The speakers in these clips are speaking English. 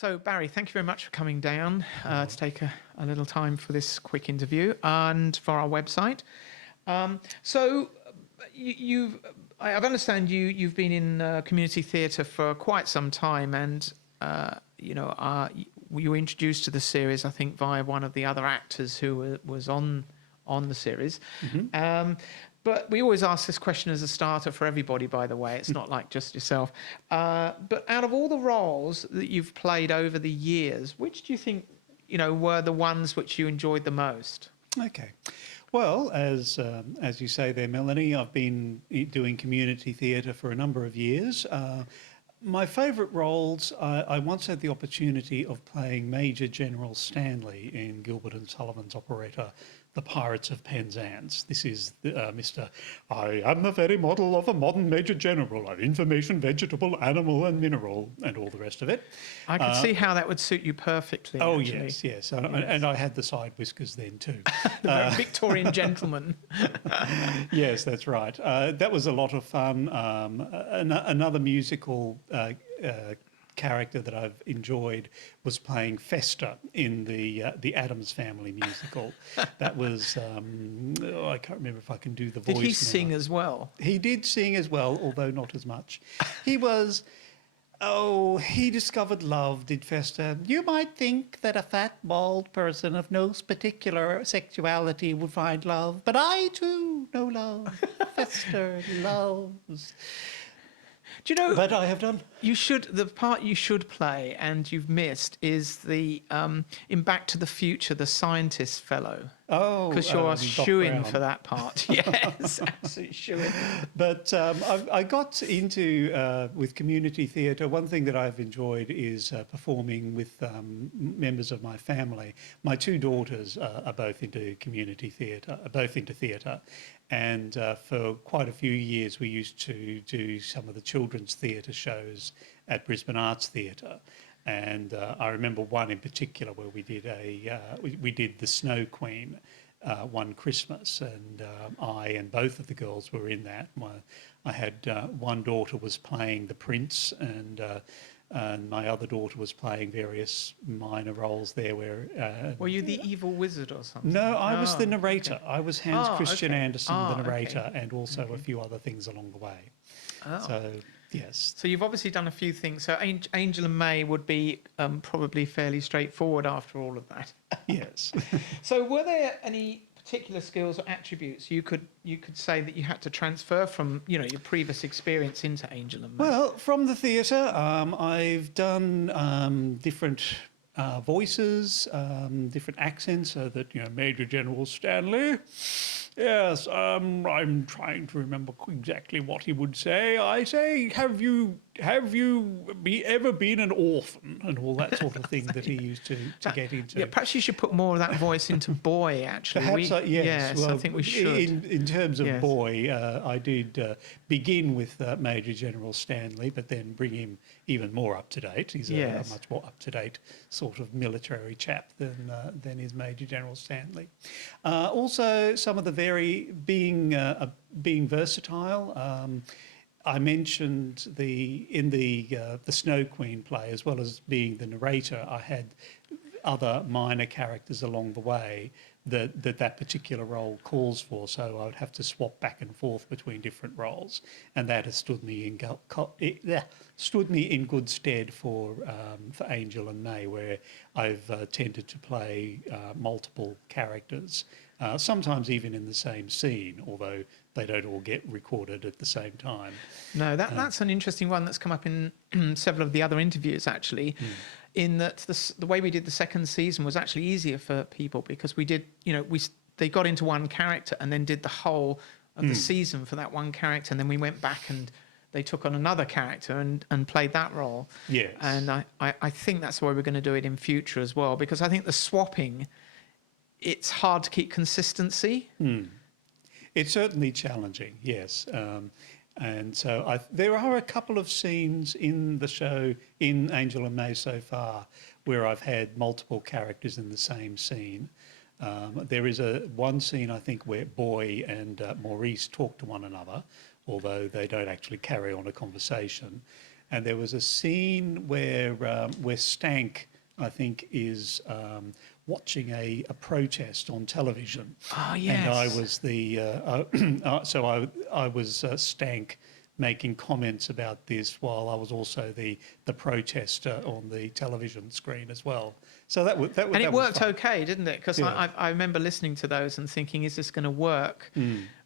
So, Barry, thank you very much for coming down to Oh, take a little time for this quick interview and for our website. So, I understand you've been in community theatre for quite some time, and you were introduced to the series, I think, via one of the other actors who was on the series. mhm. But we always ask this question as a starter for everybody, by the way. It's not like just yourself. But out of all the roles that you've played over the years, which do you think, were the ones which you enjoyed the most? Okay. Well, as you say there, Melanie, I've been doing community theatre for a number of years. My favourite roles, I once had the opportunity of playing Major General Stanley in Gilbert and Sullivan's operetta, The Pirates of Penzance. This is Mr. I am the very model of a modern Major General of information, vegetable, animal and mineral, and all the rest of it. I could see how that would suit you perfectly, Oh, actually. yes. And I had the side whiskers then too. The very Victorian gentleman. Yes, that's right. That was a lot of fun. Another musical character that I've enjoyed was playing Fester in the Addams Family musical. That was I can't remember if I can do the voice. Did he now. sing as well? He did sing as well, although not as much. He was. Oh, he discovered love, did Fester. You might think that a fat, bald person of no particular sexuality would find love, but I too know love. Fester loves. Do you know? But I have done. The part you should play and you've missed is the in Back to the Future, the scientist fellow. Oh, Because you're a Doc shoo-in Brown. for that part. Yes, absolutely shoo-in. But I got into, with community theatre, one thing that I've enjoyed is performing with members of my family. My two daughters are both into community theatre, are both into theatre. And for quite a few years, we used to do some of the children's theatre shows at Brisbane Arts Theatre. And I remember one in particular where we did we did The Snow Queen one Christmas, and I and both of the girls were in that. I had one daughter was playing the prince, and my other daughter was playing various minor roles there. Were you the evil wizard or something? No, I was the Oh, narrator. okay. I was Hans Christian okay. Andersen, the narrator, Okay. and also a few other things along the way. Oh. So yes. So you've obviously done a few things. So Angel and May would be probably fairly straightforward after all of that. Yes. So were there any particular skills or attributes you could say that you had to transfer from your previous experience into Angel and May? Well, from the theatre, I've done different voices, different accents, so that, Major General Stanley. Yes, I'm trying to remember exactly what he would say. I say, have you ever been an orphan, and all that sort of thing that he used to get into. Yeah, perhaps you should put more of that voice into Boy. Actually, Perhaps, yes. Yes, Well, I think we should. In terms of Yes. Boy, I did begin with Major General Stanley, but then bring him even more up to date. He's Yes. a much more up to date sort of military chap than is Major General Stanley. Also, some of the being versatile. I mentioned in the Snow Queen play, as well as being the narrator, I had other minor characters along the way that particular role calls for. So I would have to swap back and forth between different roles, and that has stood me in good stead for Angel and May, where I've tended to play multiple characters, sometimes even in the same scene, although they don't all get recorded at the same time. No, that's an interesting one that's come up in several of the other interviews, actually, in that the way we did the second season was actually easier for people because we did, they got into one character and then did the whole of the season for that one character, and then we went back and they took on another character and played that role. Yes. And I think that's the way we're going to do it in future as well, because I think the swapping, it's hard to keep consistency. It's certainly challenging, yes. And so there are a couple of scenes in the show, in Angel and May so far, where I've had multiple characters in the same scene. There is one scene, I think, where Boy and Maurice talk to one another, although they don't actually carry on a conversation. and there was a scene where Stank, I think, is watching a protest on television. Oh, yes. And I was I was Stank making comments about this while I was also the protester on the television screen as well. So that was And it worked okay, didn't it? Because Yeah. I remember listening to those and thinking, is this going to work?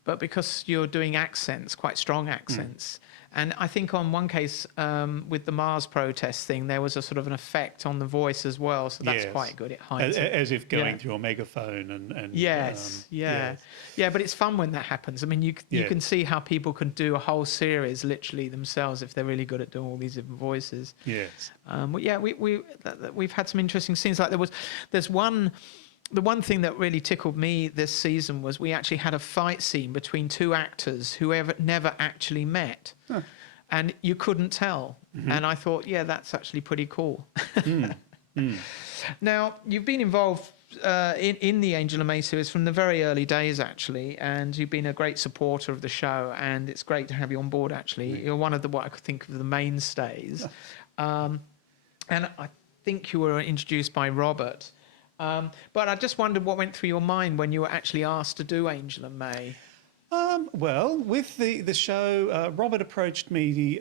But because you're doing accents, quite strong accents, and I think on one case with the Mars protest thing, there was a sort of an effect on the voice as well. So that's Yes. quite good. It hides it. As if going Yeah. through a megaphone and Yes, yes. yeah, but it's fun when that happens. I mean, you Yeah. can see how people can do a whole series literally themselves if they're really good at doing all these different voices. Yes. But yeah, we've had some interesting scenes. Like there's one. The one thing that really tickled me this season was we actually had a fight scene between two actors who never actually met, and you couldn't tell. And I thought, yeah, that's actually pretty cool. Now, you've been involved in the Angel and May series from the very early days, actually, and you've been a great supporter of the show, and it's great to have you on board, actually. You're one of what I could think of the mainstays. And I think you were introduced by Robert. But I just wondered what went through your mind when you were actually asked to do Angel and May. Well, with the show, Robert approached me.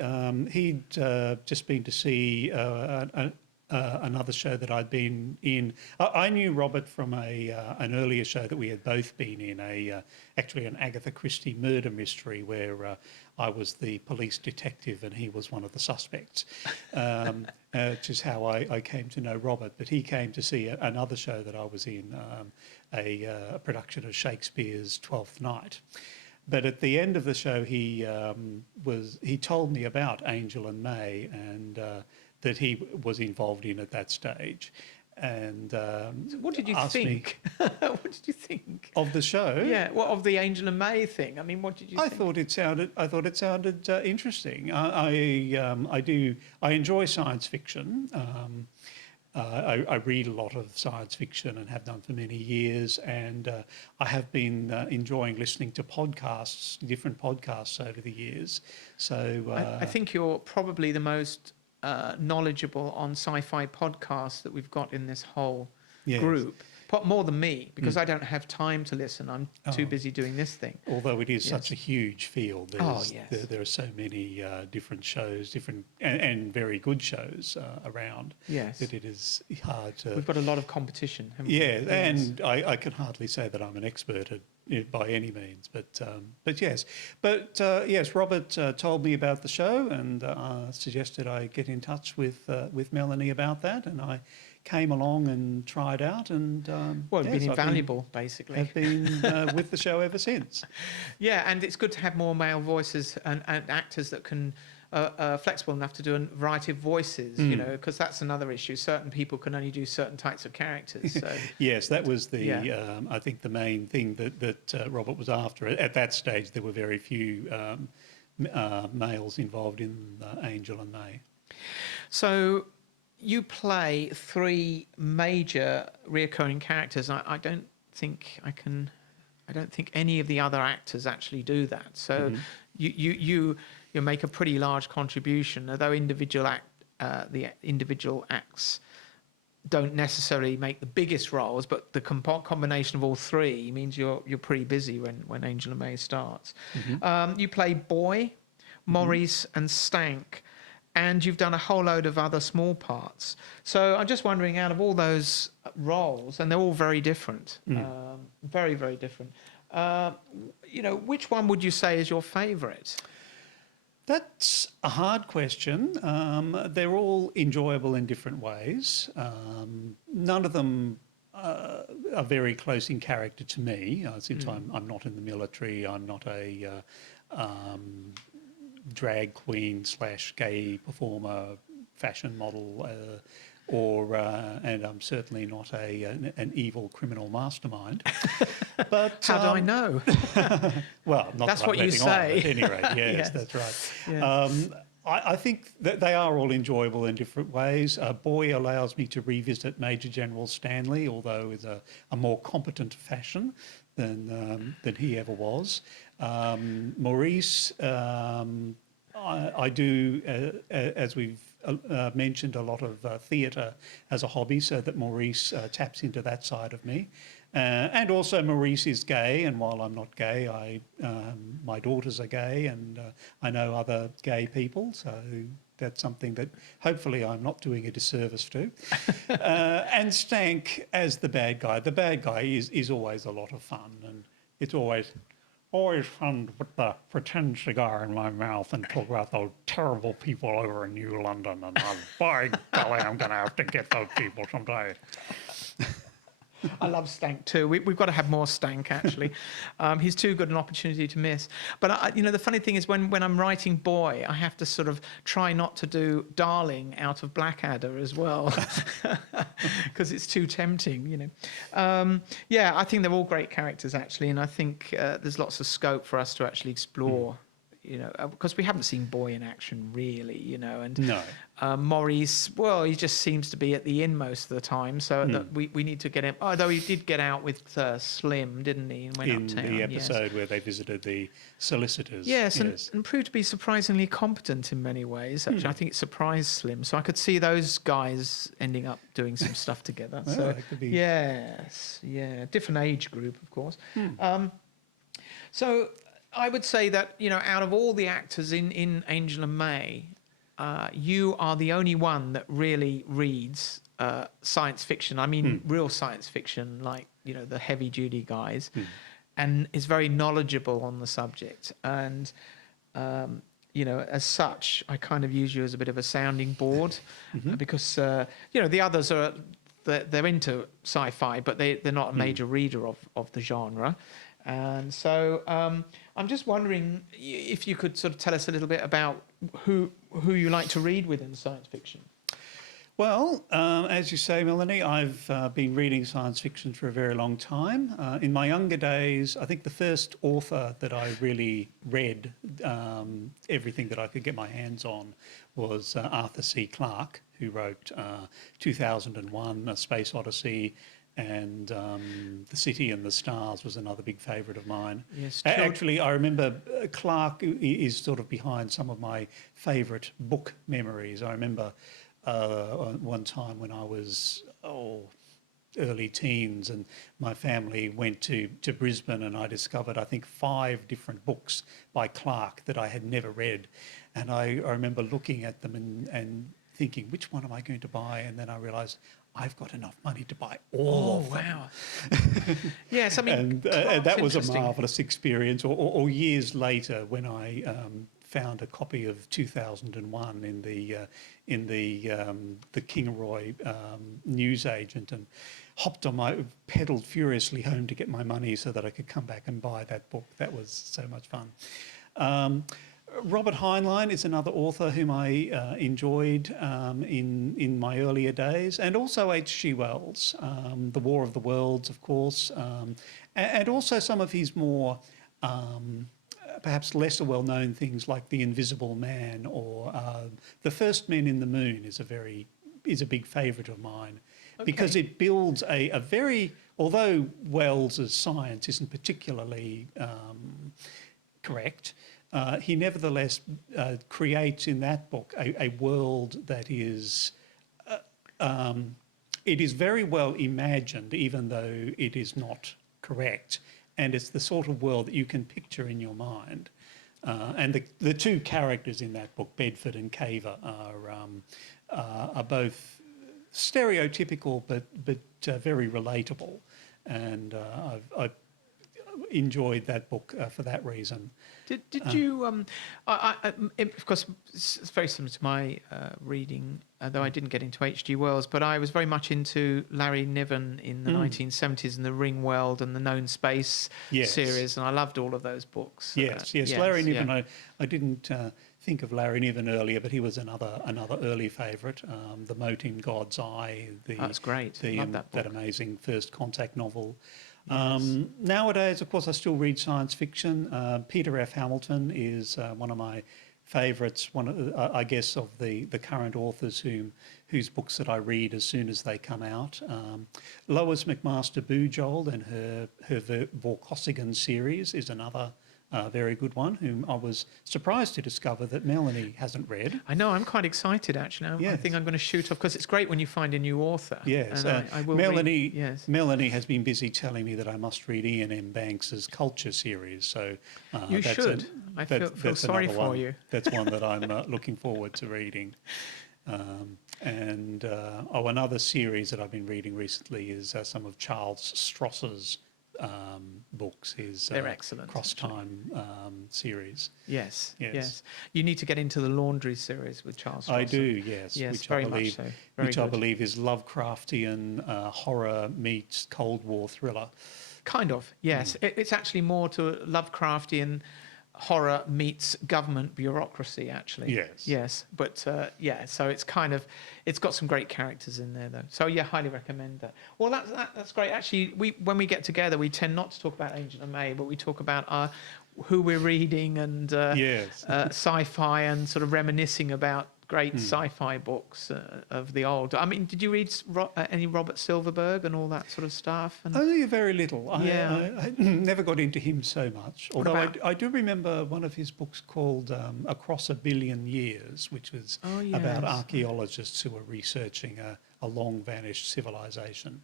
He'd just been to see another show that I'd been in. I knew Robert from an earlier show that we had both been in, actually an Agatha Christie murder mystery where I was the police detective and he was one of the suspects, which is how I came to know Robert. But he came to see another show that I was in, a production of Shakespeare's Twelfth Night. But at the end of the show, he told me about Angel and May and that he was involved in at that stage. And what did you think? What did you think of the show? Yeah, well, of the Angel and May thing. I mean, what did you think? I thought it sounded interesting. I enjoy science fiction. I read a lot of science fiction and have done for many years, and I have been enjoying listening to different podcasts over the years. So I think you're probably the most knowledgeable on sci-fi podcasts that we've got in this whole group. More than me, because I don't have time to listen. I'm too busy doing this thing. Although it is such a huge field, there are so many different shows, and very good shows around. Yes, that it is hard to. We've got a lot of competition. Haven't we? Yeah, and I can hardly say that I'm an expert at it by any means, but yes, Robert told me about the show and suggested I get in touch with Melanie about that, and I came along and tried out, and it's been invaluable, basically. I've been with the show ever since. Yeah, and it's good to have more male voices and actors that can flexible enough to do a variety of voices, you know, because that's another issue. Certain people can only do certain types of characters. So. Yes, that was I think the main thing that Robert was after. At that stage, there were very few males involved in Angel and May. So you play three major reoccurring characters. I don't think any of the other actors actually do that. So you make a pretty large contribution, although the individual acts don't necessarily make the biggest roles, but the combination of all three means you're pretty busy when Angel and May starts. You play Boy, Maurice, and Stank. And you've done a whole load of other small parts. So I'm just wondering, out of all those roles, and they're all very different, very, very different, which one would you say is your favourite? That's a hard question. They're all enjoyable in different ways. None of them are very close in character to me, since I'm not in the military. I'm not a drag queen / gay performer, fashion model, and I'm certainly not an evil criminal mastermind. But how do I know? Well, not that's that what I'm you say. at any rate, yes, Yes. that's right. Yes. I think that they are all enjoyable in different ways. Boy allows me to revisit Major General Stanley, although in a more competent fashion than he ever was. Maurice, I do, as we've mentioned, a lot of theatre as a hobby, so that Maurice taps into that side of me. And also Maurice is gay, and while I'm not gay, my daughters are gay, and I know other gay people, so that's something that hopefully I'm not doing a disservice to. And Stank as the bad guy. The bad guy is always a lot of fun, and it's always fun to put the pretend cigar in my mouth and talk about those terrible people over in New London, and by golly, I'm going to have to get those people someday. I love Stank too. We've got to have more Stank, actually. He's too good an opportunity to miss. But, the funny thing is when I'm writing Boy, I have to sort of try not to do Darling out of Blackadder as well, because it's too tempting, I think they're all great characters, actually, and I think there's lots of scope for us to actually explore because we haven't seen Boy in action really, and No. Maurice, well, he just seems to be at the inn most of the time, so that we need to get him. Although he did get out with Slim, didn't he, and went In uptown. the episode where they visited the solicitors. Yes, and proved to be surprisingly competent in many ways. Actually, I think it surprised Slim, so I could see those guys ending up doing some stuff together. Well, So that could be... yes, different age group, of course. So I would say that, out of all the actors in Angel and May, you are the only one that really reads science fiction. I mean, real science fiction, like, the heavy duty guys, and is very knowledgeable on the subject. And, as such, I kind of use you as a bit of a sounding board because, the others they're into sci-fi, but they're not a major reader of the genre. And so I'm just wondering if you could sort of tell us a little bit about who you like to read within science fiction. Well, as you say, Melanie, I've been reading science fiction for a very long time. In my younger days, I think the first author that I really read everything that I could get my hands on was Arthur C. Clarke, who wrote 2001, A Space Odyssey, and The City and the Stars was another big favourite of mine. Yes, actually, I remember Clarke is sort of behind some of my favourite book memories. I remember one time when I was early teens and my family went to Brisbane, and I discovered, I think, 5 different books by Clarke that I had never read. And I remember looking at them and thinking, which one am I going to buy? And then I realised I've got enough money to buy all of them. Wow. Yes, I mean, and that was a marvellous experience. Or years later, when I found a copy of 2001 in the Kingaroy newsagent, and pedalled furiously home to get my money so that I could come back and buy that book. That was so much fun. Robert Heinlein is another author whom I enjoyed in my earlier days, and also H.G. Wells, The War of the Worlds, of course, and also some of his more perhaps lesser well-known things like The Invisible Man or The First Men in the Moon is a big favourite of mine, because it builds a very, although Wells's science isn't particularly correct, he nevertheless creates in that book a world that is, it is very well imagined, even though it is not correct. And it's the sort of world that you can picture in your mind. And the 2 characters in that book, Bedford and Caver, are both stereotypical but very relatable. And I've enjoyed that book for that reason. Did you? Of course, it's very similar to my reading, though I didn't get into H.G. Wells, but I was very much into Larry Niven in the 1970s and the Ring World and the Known Space series, and I loved all of those books. Yes. Larry Niven. I didn't think of Larry Niven earlier, but he was another early favourite. The Mote in God's Eye. That's great. Love that book. That amazing First Contact novel. Yes. Nowadays, of course, I still read science fiction. Peter F. Hamilton is one of my favourites, I guess, of the current authors whose books that I read as soon as they come out. Lois McMaster Bujold and her Vorkosigan series is another a very good one, whom I was surprised to discover that Melanie hasn't read. I know, I'm quite excited actually. I think Yes. I'm going to shoot off because it's great when you find a new author. Yes, And I will Melanie. read, yes. Melanie has been busy telling me that I must read Ian M. Banks's Culture series. So You that's should. I feel that's sorry another for one. you. That's one that I'm looking forward to reading. Another series that I've been reading recently is some of Charles Stross's books. His They're excellent, Cross Time series. Yes, Yes. yes. You need to get into the Laundry series with Charles I Strawson. do, yes. Yes, which very I believe, much so. Very which good. I believe is Lovecraftian horror meets Cold War thriller. Kind of, yes. It's actually more to Lovecraftian horror meets government bureaucracy, actually. Yes. Yes, but so it's kind of, it's got some great characters in there, though. So yeah, highly recommend that. Well, that's great. Actually, when we get together, we tend not to talk about Agent of May, but we talk about who we're reading and Yes. sci-fi and sort of reminiscing about great sci-fi books of the old. I mean, did you read any Robert Silverberg and all that sort of stuff? And Only very little. Yeah. I never got into him so much. What Although about- I do remember one of his books called Across a Billion Years, which was Oh, about yes. archaeologists who were researching a long vanished civilization.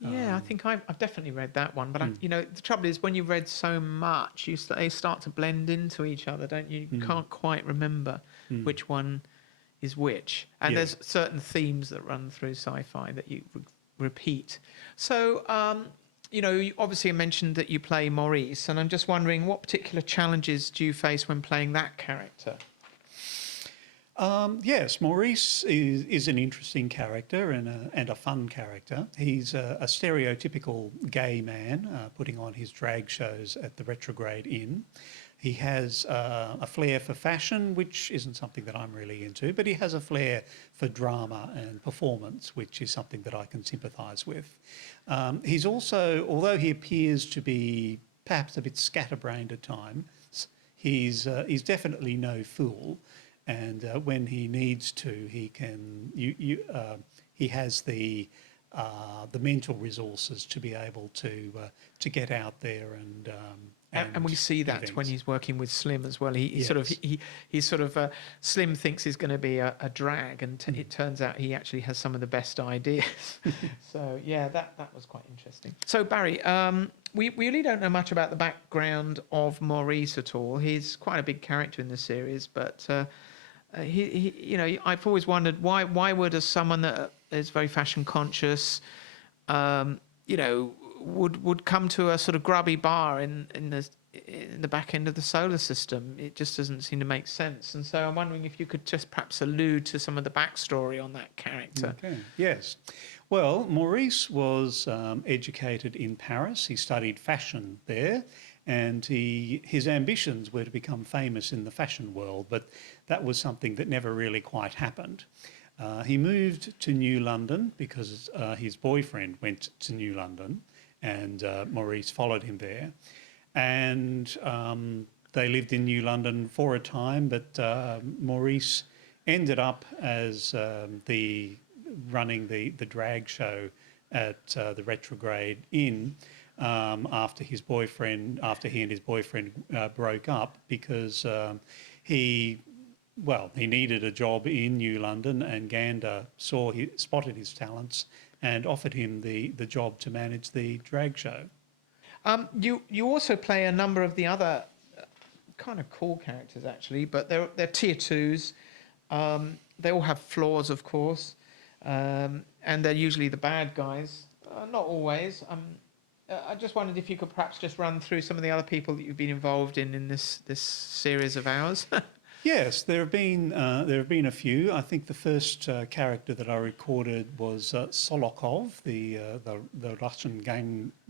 Yeah, I think I've definitely read that one. But the trouble is when you've read so much, they start to blend into each other, don't you? You can't quite remember which one is which. And Yeah. there's certain themes that run through sci-fi that you repeat. So, you obviously mentioned that you play Maurice, and I'm just wondering what particular challenges do you face when playing that character? Yes, Maurice is an interesting character and a fun character. He's a stereotypical gay man putting on his drag shows at the Retrograde Inn. He has a flair for fashion, which isn't something that I'm really into, but he has a flair for drama and performance, which is something that I can sympathise with. He's also, although he appears to be perhaps a bit scatterbrained at times, he's definitely no fool. And when he needs to, he can. He has the mental resources to be able to get out there And we see that when events. he's working with Slim as well. He Yes. sort of Slim thinks he's going to be a drag, and it turns out he actually has some of the best ideas. So yeah, that was quite interesting. So Barry, we really don't know much about the background of Maurice at all. He's quite a big character in the series, but I've always wondered why would someone that is very fashion conscious, would come to a sort of grubby bar in the back end of the solar system. It just doesn't seem to make sense. And so I'm wondering if you could just perhaps allude to some of the backstory on that character. Okay. Yes. Well, Maurice was educated in Paris. He studied fashion there, and his ambitions were to become famous in the fashion world, but that was something that never really quite happened. He moved to New London because his boyfriend went to New London, and Maurice followed him there. And they lived in New London for a time, but Maurice ended up as running the drag show at the Retrograde Inn after he and his boyfriend broke up because he needed a job in New London, and Gander spotted his talents and offered him the job to manage the drag show. You also play a number of the other kind of cool characters actually, but they're tier twos. They all have flaws, of course, and they're usually the bad guys. Not always. I just wondered if you could perhaps just run through some of the other people that you've been involved in this series of ours. Yes, there have been a few. I think the first character that I recorded was Solokov, the Russian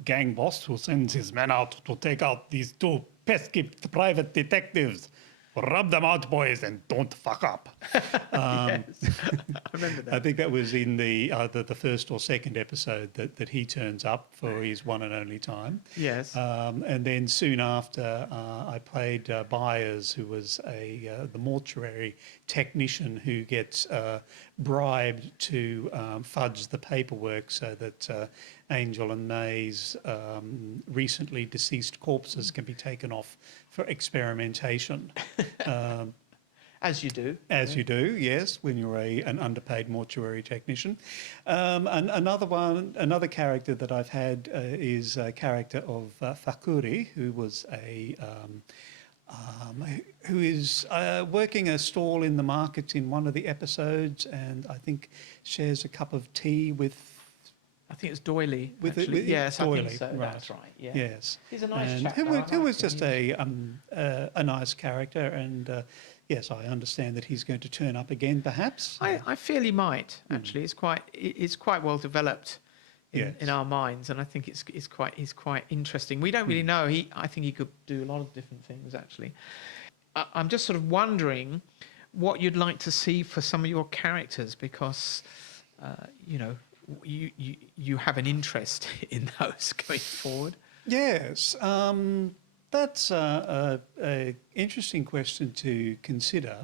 gang boss who sends his men out to take out these two pesky private detectives. Rub them out, boys, and don't fuck up. Yes, I remember that. I think that was in the first or second episode that he turns up for his one and only time. Yes. And then soon after, I played Byers, who was the mortuary technician who gets bribed to fudge the paperwork so that Angel and May's recently deceased corpses can be taken off for experimentation. As you do. As you do, yes, when you're an underpaid mortuary technician. And another character that I've had is a character of Fakuri, who was who is working a stall in the market in one of the episodes, and I think shares a cup of tea with. I think it's Doily. With yes, Doily, I think so. right. That's right. Yeah. Yes, He's a nice and chap. who was just a nice character, and yes, I understand that he's going to turn up again, perhaps. I feel he might actually. It's quite well developed in our minds, and I think it's quite interesting. We don't really know. I think he could do a lot of different things actually. I'm just sort of wondering what you'd like to see for some of your characters, because you know, you have an interest in those going forward. Yes, that's a interesting question to consider.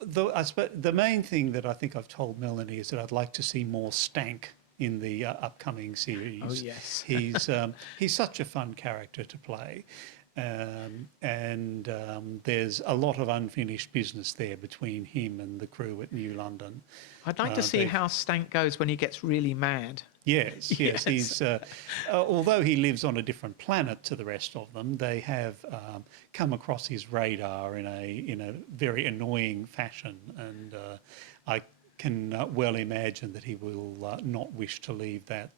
Though I suppose the main thing that I think I've told Melanie is that I'd like to see more Stank in the upcoming series. Oh yes, he's such a fun character to play, and there's a lot of unfinished business there between him and the crew at New London. I'd like to see how Stank goes when he gets really mad. Yes. He's although he lives on a different planet to the rest of them, they have come across his radar in a very annoying fashion, and I can well imagine that he will not wish to leave that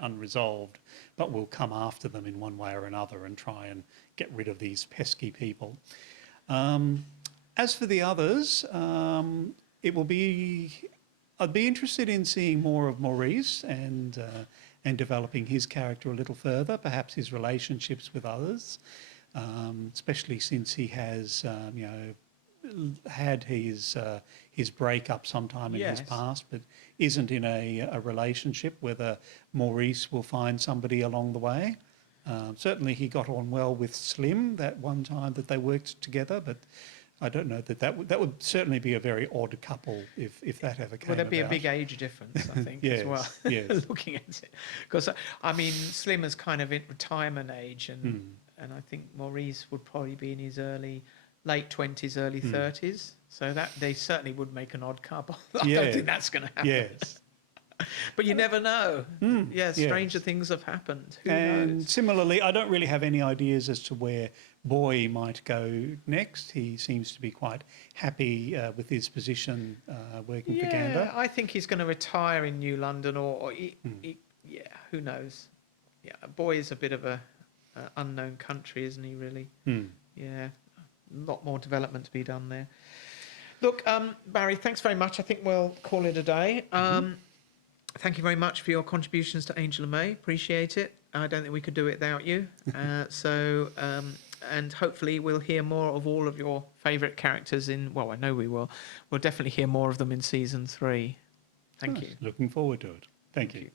unresolved, but will come after them in one way or another and try and get rid of these pesky people. As for the others, I'd be interested in seeing more of Maurice and developing his character a little further, perhaps his relationships with others, especially since he has, had his breakup sometime in his past, but isn't in a relationship. Whether Maurice will find somebody along the way. Certainly, he got on well with Slim that one time that they worked together, but I don't know that would certainly be a very odd couple if that ever came about. Well, there'd be a big age difference, I think, as well. Yes. Looking at it, because I mean, Slim is kind of in retirement age, and I think Maurice would probably be in his late 20s, early 30s. So that they certainly would make an odd couple. I don't think that's going to happen. Yes. But you never know. Stranger things have happened. Who and knows? similarly, I don't really have any ideas as to where Boy might go next. He seems to be quite happy with his position working for Gander. I think he's going to retire in New London, or who knows? Yeah, Boy is a bit of a unknown country, isn't he? Really? Yeah, a lot more development to be done there. Look, Barry, thanks very much. I think we'll call it a day. Thank you very much for your contributions to Angel and May. Appreciate it. I don't think we could do it without you. And hopefully we'll hear more of all of your favourite characters well, I know we will. We'll definitely hear more of them in season 3. Thank you. Looking forward to it. Thank you.